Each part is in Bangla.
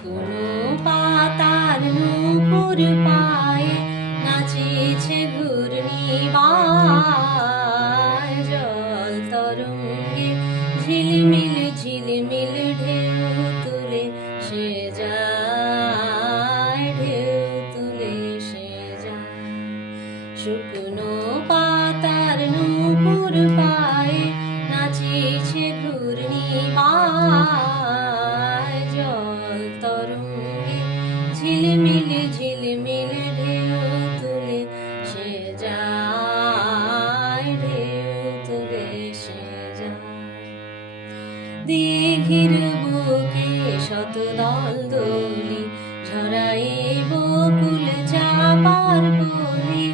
শুকনো পাতার নূপুর পায়ে নাচেছে ঘূর্ণিবায়, জল তরঙ্গে ঝিলমিল ঝিলমিল ঢেউ তুলে সে যায়, ঢেউ তুলে সে যায়। শুকনো পাতার নূপুর পায়ে নাচেছে ঘূর্ণিবায়, জল তরঙ্গে ঝিলমিল ঝিলমিল ঢেউ তুলে সে যায়, ঢেউ তুলে সে যায়। দিঘির বুকে শত দল দোলি ঝরায়ে বকুল চাপার কলি,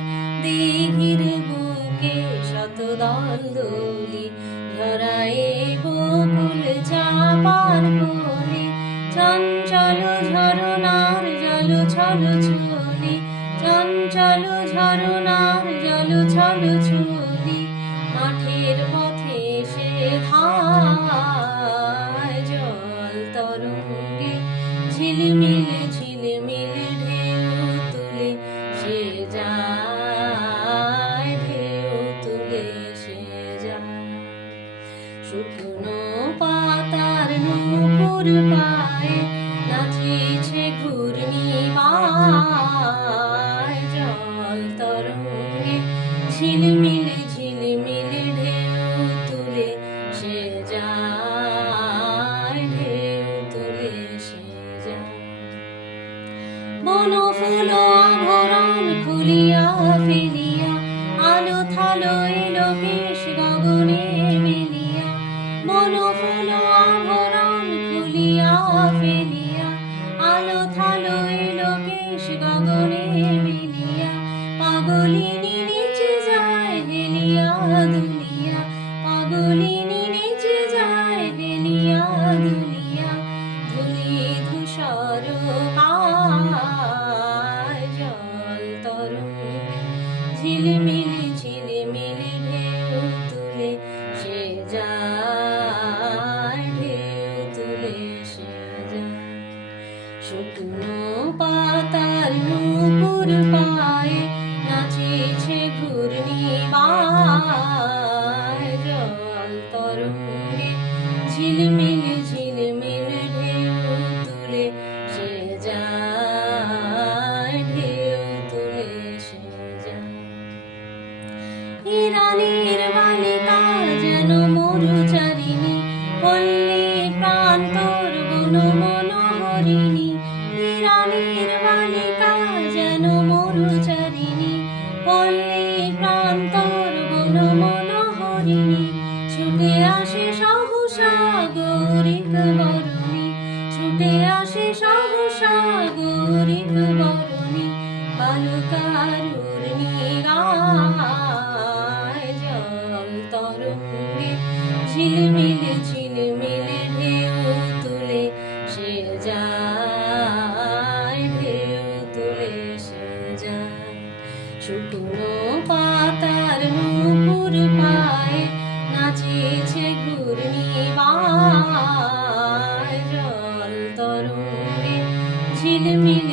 দিঘির বুকে শত দল দোলি ঝরায়ে বকুল চাপার কলি, চঞ্চল ঝরনার জল ছল ছলি, চঞ্চল ঝরনার জল ছল ছলি, মাঠের পথে সে ধায়, জল তরঙ্গে ঝিলমিল ঝিলমিল ঢেউ তুলে সে যায়, ঢেউ তুলে সে যায়। শুকনো পাতার নূপুর পায়ে নাচেছে ঘূর্ণিবায়, জল তরঙ্গে ঝিলমিল ঝিলমিল ঢেউ তুলে সে যায়, ঢেউ তুলে সে যায়। বনফুল আভরণ খুলিয়া ফেলিয়া আলো থালো এলো কেশ গগনে মেলিয়া, বনফুল আভরণ খুলিয়া ফেলিয়া আলো থালো এলো কেশ গগনে মেলিয়া, পাগলিনী নিচে যায় হেলিয়া দুলিয়া, পাগলিনী নিচে যায় হেলিয়া দুলিয়া, ধুলি ধূসর কায়, জল তরঙ্গে ঝিলমিল ঝিলমিল ঢেউ তুলে সে যায়, ঢেউ তুলে সে যায়। শুকনো পাতার নূপুর পায়ে নাচেছে ঘূর্ণিবায়, জল তরঙ্গে ঝিলমিল ঝিলমিল ঢেউ তুলে সে যায়, ঢেউ তুলে সে যায়। ইরানের বালিকা যেন মরুচারিণী, পল্লী প্রান্তর বন মনোহরিণী, ইরানের বালিকা যেন মরুচারিণী, পল্লী প্রান্তর বন মনোহরিণী, ছুটে আসে সহসা গৌরিক বরণী, ছুটে আসে সহসা গৌরিক বরণী, বালুকার উর্মি গায়, জল তরঙ্গে ঝিলমিল ঝিলমিল ঢেউ তুলে সে যায়, ঢেউ তুলে সে যায়। শুকনো পাতার নূপুর পায়ে নাচেছে ঘূর্ণিবায়, জল তরঙ্গে ঝিলমিল